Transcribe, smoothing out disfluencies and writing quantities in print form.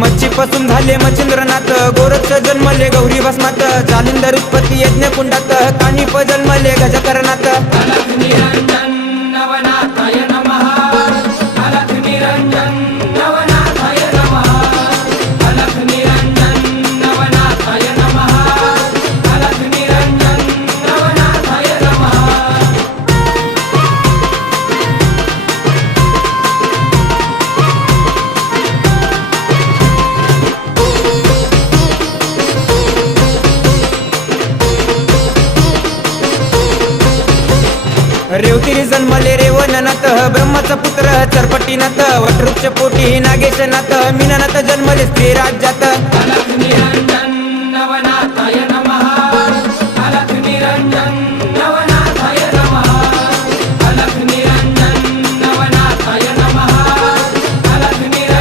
मच्छीपासून झाले मच्छिंद्रनाथ, गोरक्ष जन्मले गौरी भस्मात, जालिंदर उत्पत्ती यज्ञ कुंडात, कानिप जन्मले गजकरणात। अलख निरंजन नवनाथाय नमः, अलख निरंजन नवनाथाय नमः, अलख निरंजन नवनाथाय नमः, अलख निरंजन नवनाथाय नमः। रेवतिरी जन्मले रेवणनाथ, ब्रह्माचा पुत्र चरपटीनाथ, वटवृक्ष पोटी नागेशनाथ, मीननाथ जन्मले स्त्री राज्यात।